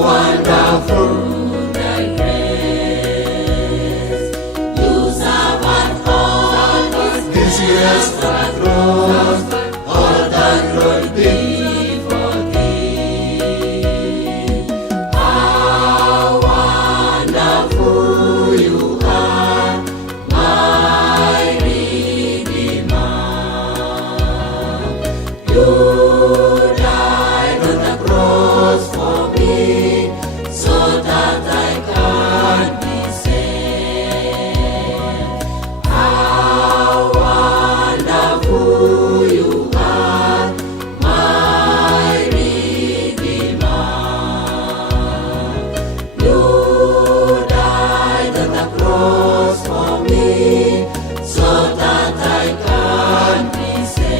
wonderful thy grace. You serve at all this year's cross, all that road before thee. How wonderful you are, my Redeemer. You died on the cross for me, so that I can be saved. How wonderful you are, my Redeemer. You died on the cross for me, so that I can be saved.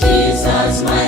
Jesus, my